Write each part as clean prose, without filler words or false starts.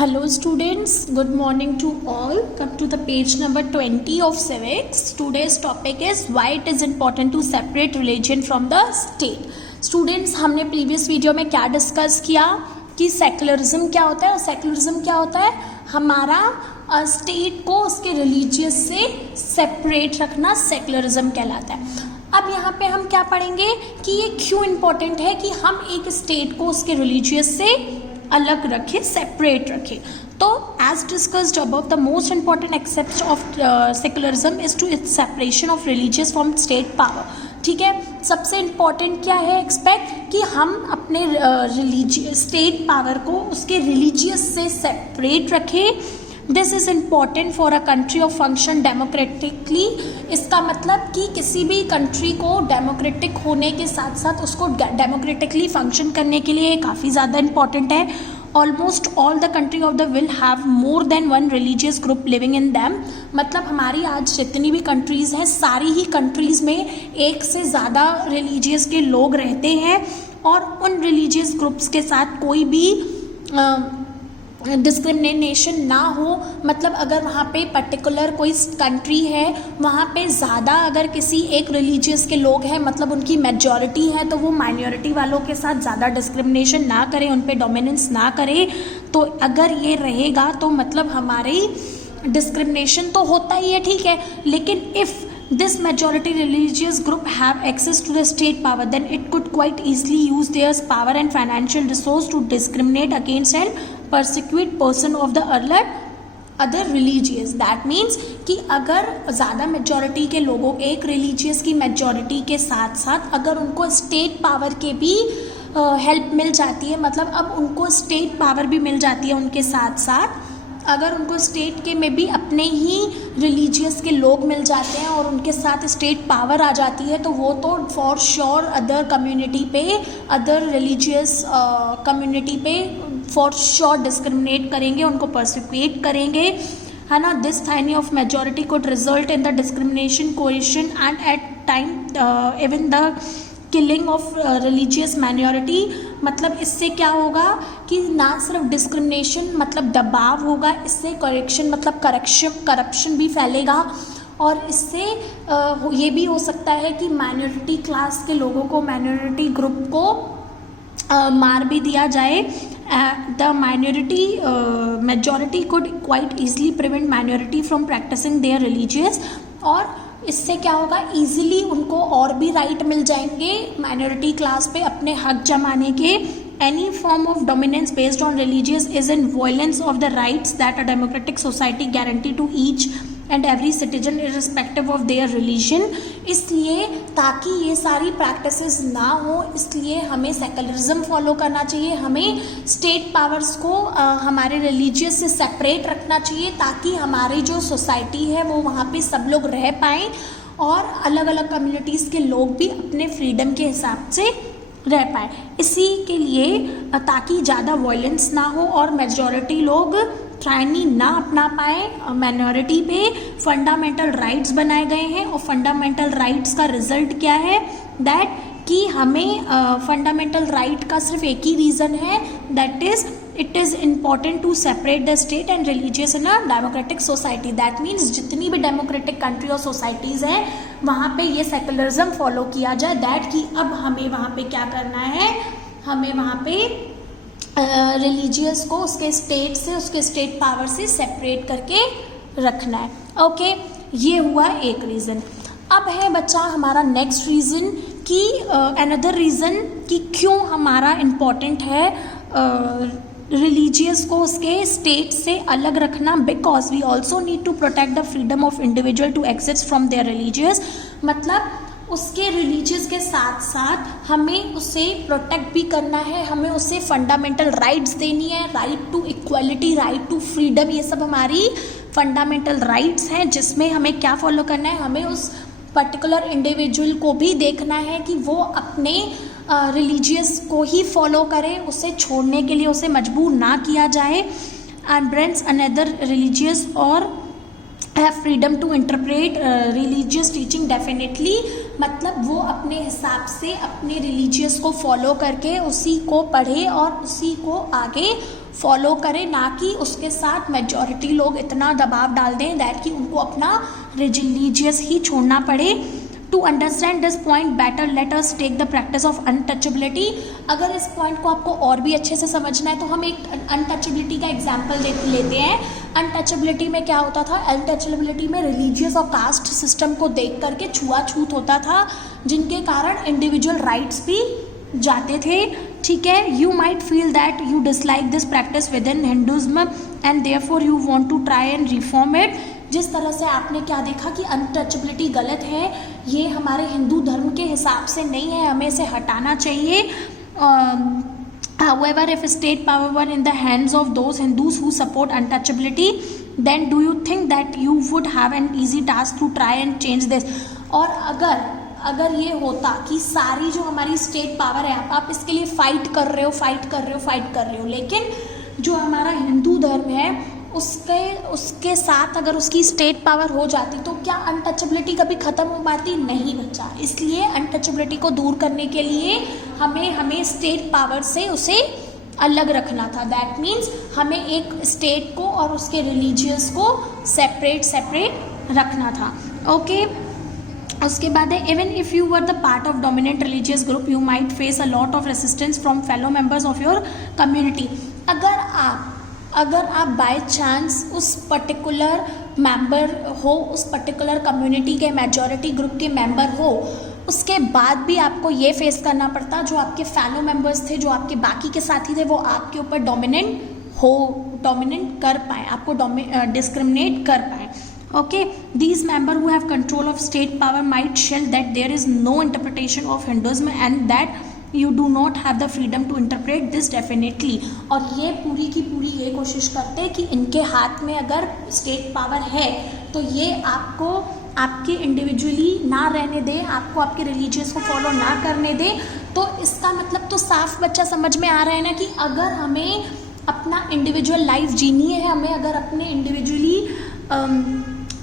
Hello students, good morning to all. Come to the page number 20 of civics. Today's topic is why it is important to separate religion from the state. Students, हमने previous video में क्या discuss किया कि secularism क्या होता है और secularism क्या होता है, हमारा स्टेट को उसके रिलीजियस से सेपरेट रखना सेक्युलरिज्म कहलाता है. अब यहाँ पे हम क्या पढ़ेंगे कि ये क्यों इम्पोर्टेंट है कि हम एक स्टेट को उसके रिलीजियस से अलग रखें, सेपरेट रखें. तो as discussed above, the most important except of secularism is to its separation of religious from state power. ठीक है, सबसे इम्पॉर्टेंट क्या है एक्सपेक्ट कि हम अपने स्टेट पावर को उसके रिलीजियस से सेपरेट रखें. This is important for a country of function democratically. इसका मतलब कि किसी भी कंट्री को डेमोक्रेटिक होने के साथ साथ उसको डेमोक्रेटिकली फंक्शन करने के लिए काफ़ी ज़्यादा इम्पॉर्टेंट है. Almost all the country of the will have more than one religious group living in them. मतलब हमारी आज जितनी भी कंट्रीज़ हैं, सारी ही कंट्रीज़ में एक से ज़्यादा रिलीजियस के लोग रहते हैं और उन रिलीजियस ग्रुप्स के साथ कोई भी डिस्क्रिमिनेशन ना हो. मतलब अगर वहाँ पे पर्टिकुलर कोई कंट्री है, वहाँ पे ज़्यादा अगर किसी एक रिलीजियस के लोग हैं, मतलब उनकी मेजॉरिटी है, तो वो माइनॉरिटी वालों के साथ ज़्यादा डिस्क्रिमिनेशन ना करें, उन पे डोमिनेंस ना करें. तो अगर ये रहेगा तो मतलब हमारी डिस्क्रिमिनेशन तो होता ही है, ठीक है, लेकिन if this majority religious group have access to the state power, then it could quite easily use their power and financial resource to discriminate against and persecute person of the other religious. That means कि अगर ज़्यादा majority के लोगों, एक religious की majority के साथ साथ अगर उनको स्टेट पावर के भी हेल्प मिल जाती है, मतलब अब उनको स्टेट पावर भी मिल जाती है, उनके साथ साथ अगर उनको स्टेट के में भी अपने ही रिलीजियस के लोग मिल जाते हैं और उनके साथ स्टेट पावर आ जाती है, तो वो तो फॉर श्योर अदर कम्युनिटी पे, अदर रिलीजियस कम्युनिटी पे फॉर श्योर डिस्क्रिमिनेट करेंगे, उनको परसिक्यूट करेंगे, है ना. This tyranny of majority could result in the discrimination, coercion and at time even the killing of religious minority. मतलब इससे क्या होगा कि ना सिर्फ डिस्क्रिमिनेशन मतलब दबाव होगा, इससे करेक्शन मतलब करप्शन भी फैलेगा और इससे ये भी हो सकता है कि माइनॉरिटी क्लास के लोगों को, माइनॉरिटी ग्रुप को मार भी दिया जाए. The minority majority could quite easily prevent minority from practising their religious. और इससे क्या होगा, इजीली उनको और भी राइट मिल जाएंगे माइनॉरिटी क्लास पे अपने हक जमाने के. Any form of dominance based on religious is in violence of the rights that a democratic society guarantee to each and every citizen irrespective of their religion. इसलिए ताकि ये सारी प्रैक्टिसेस ना हो, इसलिए हमें सेक्युलरिज्म फॉलो करना चाहिए. हमें स्टेट पावर्स को हमारे रिलीजियस से सेपरेट रखना चाहिए ताकि हमारी जो सोसाइटी है वो वहाँ पे सब लोग रह पाएँ और अलग अलग कम्युनिटीज़ के लोग भी अपने फ्रीडम के हिसाब से रह पाए. इसी के लिए ताकि ज़्यादा वायलेंस ना हो और मेजॉरिटी लोग ट्रायनी ना अपना पाए माइनॉरिटी पे, फंडामेंटल राइट्स बनाए गए हैं. और फंडामेंटल राइट्स का रिजल्ट क्या है, दैट कि हमें फंडामेंटल राइट का सिर्फ एक ही रीज़न है, that is it is important to separate the state and religious in a democratic society. That means जितनी भी डेमोक्रेटिक कंट्री और सोसाइटीज़ हैं वहाँ पे ये सेक्युलरिज्म फॉलो किया जाए, दैट कि अब हमें वहाँ पे क्या करना है, हमें वहाँ पे रिलीजियस को उसके स्टेट से, उसके स्टेट पावर से सेपरेट करके रखना है. ओके, ये हुआ एक रीज़न. अब है बच्चा हमारा नेक्स्ट रीज़न कि अनदर रीज़न कि क्यों हमारा इम्पॉर्टेंट है रिलीजियस को उसके स्टेट से अलग रखना. Because we also need to protect the freedom of individual to access from their religious. मतलब उसके रिलीजियस के साथ साथ हमें उसे प्रोटेक्ट भी करना है, हमें उसे फंडामेंटल राइट्स देनी है, right to equality, right to freedom. ये सब हमारी फंडामेंटल राइट्स हैं जिसमें हमें क्या फॉलो करना है, हमें उस पर्टिकुलर इंडिविजुअल को भी देखना है कि वो अपने रिलीजियस को ही फॉलो करे, उसे छोड़ने के लिए उसे मजबूर ना किया जाए. एंड ब्रेंड्स अनदर रिलीजियस और have freedom to interpret religious teaching definitely, मतलब वो अपने हिसाब से अपने रिलीजियस को फॉलो करके उसी को पढ़े और उसी को आगे फॉलो करें, ना कि उसके साथ मेजॉरिटी लोग इतना दबाव डाल दें दैट कि उनको अपना रिलीजियस ही छोड़ना पड़े। To understand this point better let us take the practice of untouchability. अगर इस पॉइंट को आपको और भी अच्छे से समझना है तो हम एक अनटचेबिलिटी का एग्जाम्पल लेते हैं। अनटचेबिलिटी में क्या होता था, अनटचेबिलिटी में रिलीजियस और कास्ट सिस्टम को देख करके छुआछूत होता था, जिनके कारण इंडिविजुअल राइट्स भी जाते थे। ठीक है, you might feel that you dislike this practice within Hinduism and therefore you want to try and reform it. जिस तरह से आपने क्या देखा कि अनटचेबिलिटी गलत है, ये हमारे हिंदू धर्म के हिसाब से नहीं है, हमें इसे हटाना चाहिए। However, if state power were in the hands of those Hindus who support untouchability, then do you think that you would have an easy task to try and change this? और अगर ये होता कि सारी जो हमारी स्टेट पावर है, आप इसके लिए फाइट कर रहे हो, लेकिन जो हमारा हिंदू धर्म है उसके साथ अगर उसकी स्टेट पावर हो जाती तो क्या अनटचेबिलिटी कभी ख़त्म हो पाती? नहीं बच्चा। इसलिए अनटचेबिलिटी को दूर करने के लिए हमें स्टेट पावर से उसे अलग रखना था। दैट मीन्स हमें एक स्टेट को और उसके रिलीजियस को सेपरेट रखना था। ओके, उसके बाद है even if you were the part of dominant religious group you might face a lot of resistance from fellow members of your community. अगर आप बाय चांस उस पर्टिकुलर मेंबर हो, उस पर्टिकुलर कम्युनिटी के मेजॉरिटी ग्रुप के member हो, उसके बाद भी आपको ये फेस करना पड़ता, जो आपके फेलो मेंबर्स थे, जो आपके बाकी के साथी थे, वो आपके ऊपर डोमिनेट कर पाए, आपको डिस्क्रिमिनेट कर पाए। Okay, these members who have control of state power might shell that there is no interpretation of Hinduism and that you do not have the freedom to interpret this definitely। और ये पूरी की पूरी ये कोशिश करते हैं कि इनके हाथ में अगर स्टेट पावर है तो ये आपको आपके इंडिविजुअली ना रहने दे, आपको आपके रिलीजियस को फॉलो ना करने दे। तो इसका मतलब तो साफ बच्चा समझ में आ रहा है ना कि अगर हमें अपना इंडिविजुअल लाइफ जीनी है, हमें अगर अपने इंडिविजुअली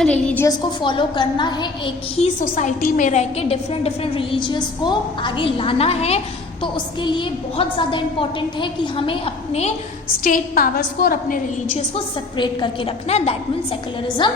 रिलीजियस को फॉलो करना है, एक ही सोसाइटी में रह के डिफरेंट रिलीजियस को आगे लाना है, तो उसके लिए बहुत ज़्यादा इम्पॉर्टेंट है कि हमें अपने स्टेट पावर्स को और अपने रिलीजियस को सेपरेट करके रखना है। दैट मीन्स सेकुलरिज्म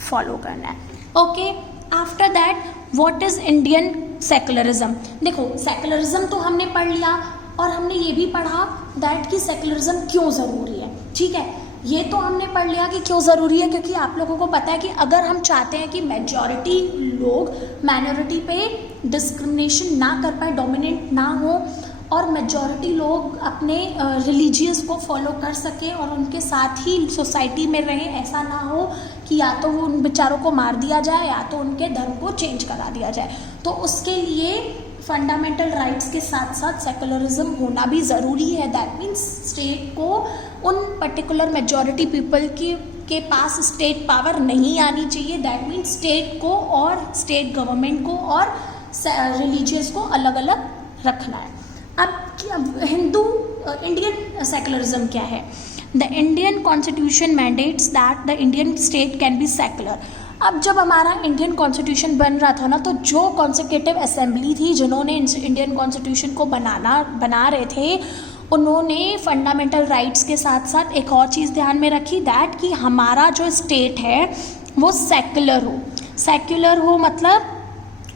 फॉलो करना है। Okay, after that what is Indian secularism. देखो, सेकुलरिज्म तो हमने पढ़ लिया और हमने ये भी पढ़ा दैट कि सेकुलरिज्म क्यों ज़रूरी है। ठीक है, ये तो हमने पढ़ लिया कि क्यों ज़रूरी है, क्योंकि आप लोगों को पता है कि अगर हम चाहते हैं कि मेजॉरिटी लोग माइनॉरिटी पे डिस्क्रिमिनेशन ना कर पाए, डोमिनेट ना हो, और मेजॉरिटी लोग अपने रिलीजियस को फॉलो कर सकें और उनके साथ ही सोसाइटी में रहें, ऐसा ना हो कि या तो वो उन बेचारों को मार दिया जाए या तो उनके धर्म को चेंज करा दिया जाए, तो उसके लिए फंडामेंटल राइट्स के साथ साथ सेकुलरिज्म होना भी ज़रूरी है। दैट मीन्स स्टेट को उन पर्टिकुलर मेजॉरिटी पीपल के पास स्टेट पावर नहीं आनी चाहिए। दैट मीन्स स्टेट को और स्टेट गवर्नमेंट को और रिलीजियस को अलग अलग रखना है। अब इंडियन सेकुलरिज्म क्या है? The Indian constitution mandates that the Indian state can be secular. अब जब हमारा इंडियन कॉन्स्टिट्यूशन बन रहा था ना, तो जो कॉन्स्टिट्यूटिव असेंबली थी जिन्होंने इंडियन कॉन्स्टिट्यूशन को बना रहे थे, उन्होंने फंडामेंटल राइट्स के साथ साथ एक और चीज़ ध्यान में रखी, दैट कि हमारा जो स्टेट है वो सेक्युलर हो मतलब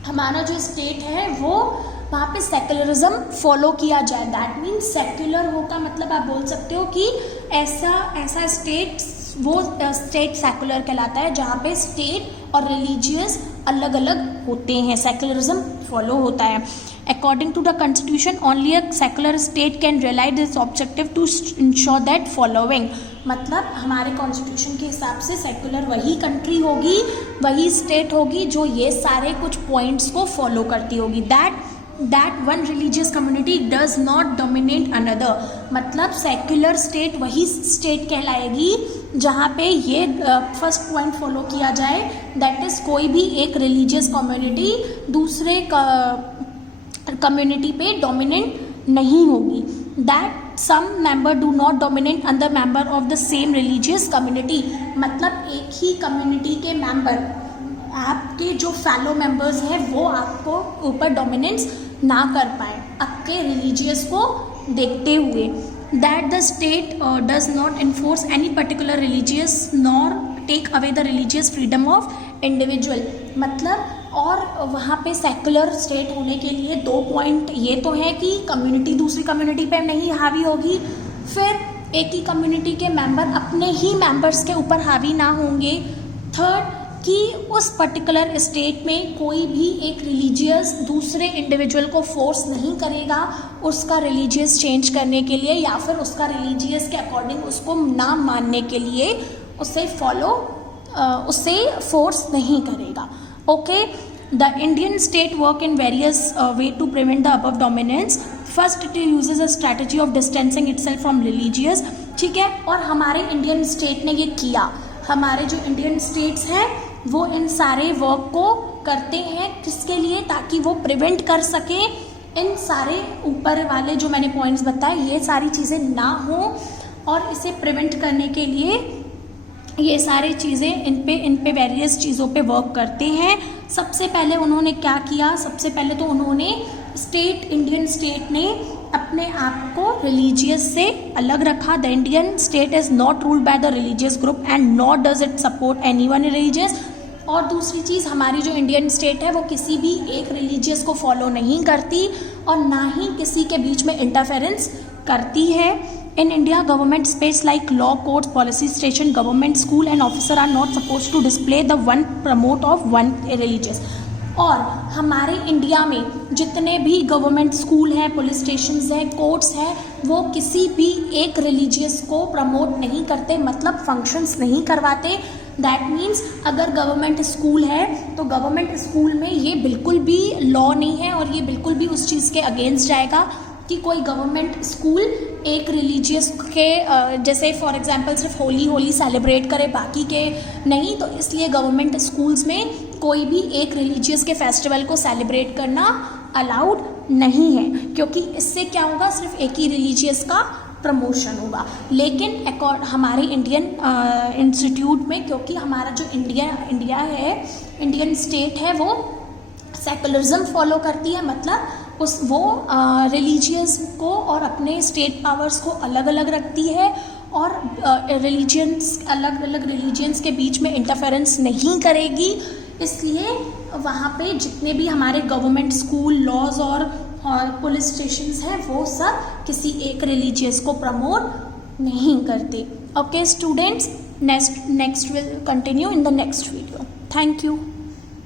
हमारा जो स्टेट है वो वहाँ पे सेकुलरिज्म फॉलो किया जाए। दैट मीन्स सेक्युलर हो का मतलब आप बोल सकते हो कि ऐसा स्टेट, वो स्टेट सेकुलर कहलाता है जहाँ पे स्टेट और रिलीजियस अलग अलग होते हैं, सेकुलरिज्म फॉलो होता है। According to the constitution only a secular state can realise this objective to ensure that following. मतलब हमारे कॉन्स्टिट्यूशन के हिसाब से सेकुलर वही कंट्री होगी, वही स्टेट होगी जो ये सारे कुछ पॉइंट्स को फॉलो करती होगी। That one religious community does not dominate another. मतलब सेक्युलर स्टेट वही स्टेट कहलाएगी जहाँ पे ये फर्स्ट पॉइंट फॉलो किया जाए, दैट इज़ कोई भी एक रिलीजियस कम्युनिटी दूसरे कम्युनिटी पे डोमिनेंट नहीं होगी। That some member do not dominate other member of the same religious community, मतलब एक ही कम्युनिटी के मेंबर, आपके जो फेलो मेंबर्स हैं वो आपको ऊपर डोमिनेंस ना कर पाए आपके रिलीजियस को देखते हुए। That the state does not enforce any particular religious nor take away the religious freedom of individual, मतलब और वहाँ पे सेकुलर स्टेट होने के लिए 2 पॉइंट ये तो है कि कम्युनिटी दूसरी कम्युनिटी पे नहीं हावी होगी, फिर एक ही कम्युनिटी के मेंबर अपने ही मेंबर्स के ऊपर हावी ना होंगे, थर्ड कि उस पर्टिकुलर स्टेट में कोई भी एक रिलीजियस दूसरे इंडिविजुअल को फोर्स नहीं करेगा उसका रिलीजियस चेंज करने के लिए, या फिर उसका रिलीजियस के अकॉर्डिंग उसको ना मानने के लिए उससे फोर्स नहीं करेगा। Okay, the Indian state work in various way to prevent the above dominance. First it uses a strategy of distancing itself from religious, ठीक है, और हमारे इंडियन स्टेट ने ये किया। हमारे जो इंडियन स्टेट्स हैं वो इन सारे वर्क को करते हैं किसके लिए, ताकि वो प्रिवेंट कर सकें इन सारे ऊपर वाले जो मैंने पॉइंट्स बताए ये सारी चीज़ें ना हो, और इसे प्रिवेंट करने के लिए ये सारी चीज़ें इन पे वेरियस चीज़ों पे वर्क करते हैं। सबसे पहले उन्होंने क्या किया, सबसे पहले तो उन्होंने इंडियन स्टेट ने अपने आप को रिलीजियस से अलग रखा। The Indian state is not ruled by the religious group and not does it support anyone religious. और दूसरी चीज़, हमारी जो इंडियन स्टेट है वो किसी भी एक रिलीजियस को फॉलो नहीं करती और ना ही किसी के बीच में इंटरफेरेंस करती है। In India, government space like law, courts, policy station, government school and officer are not supposed to display the one promote of one religious. और हमारे इंडिया में जितने भी गवर्नमेंट स्कूल हैं, पुलिस स्टेशंस हैं, कोर्ट्स हैं, वो किसी भी एक रिलीजियस को प्रमोट नहीं करते, मतलब फंक्शंस नहीं करवाते। दैट मीन्स अगर गवर्नमेंट स्कूल है तो गवर्नमेंट स्कूल में ये बिल्कुल भी लॉ नहीं है और ये बिल्कुल भी उस चीज़ के अगेंस्ट जाएगा कि कोई गवर्नमेंट स्कूल एक रिलीजियस के जैसे फॉर एग्जांपल सिर्फ होली सेलिब्रेट करे, बाकी के नहीं। तो इसलिए गवर्नमेंट स्कूल्स में कोई भी एक रिलीजियस के फेस्टिवल को सेलिब्रेट करना अलाउड नहीं है, क्योंकि इससे क्या होगा, सिर्फ एक ही रिलीजियस का प्रमोशन होगा। लेकिन हमारे इंडियन इंस्टीट्यूट में, क्योंकि हमारा जो इंडिया है, इंडियन स्टेट है, वो सेकुलरिज्म फॉलो करती है, मतलब वो रिलीजियस को और अपने स्टेट पावर्स को अलग अलग रखती है और अलग अलग रिलीजियंस के बीच में इंटरफेरेंस नहीं करेगी। इसलिए वहाँ पे जितने भी हमारे गवर्नमेंट स्कूल, लॉज और पुलिस स्टेशंस हैं वो सब किसी एक रिलीजियस को प्रमोट नहीं करते। Okay students, next will continue in the next video. Thank you.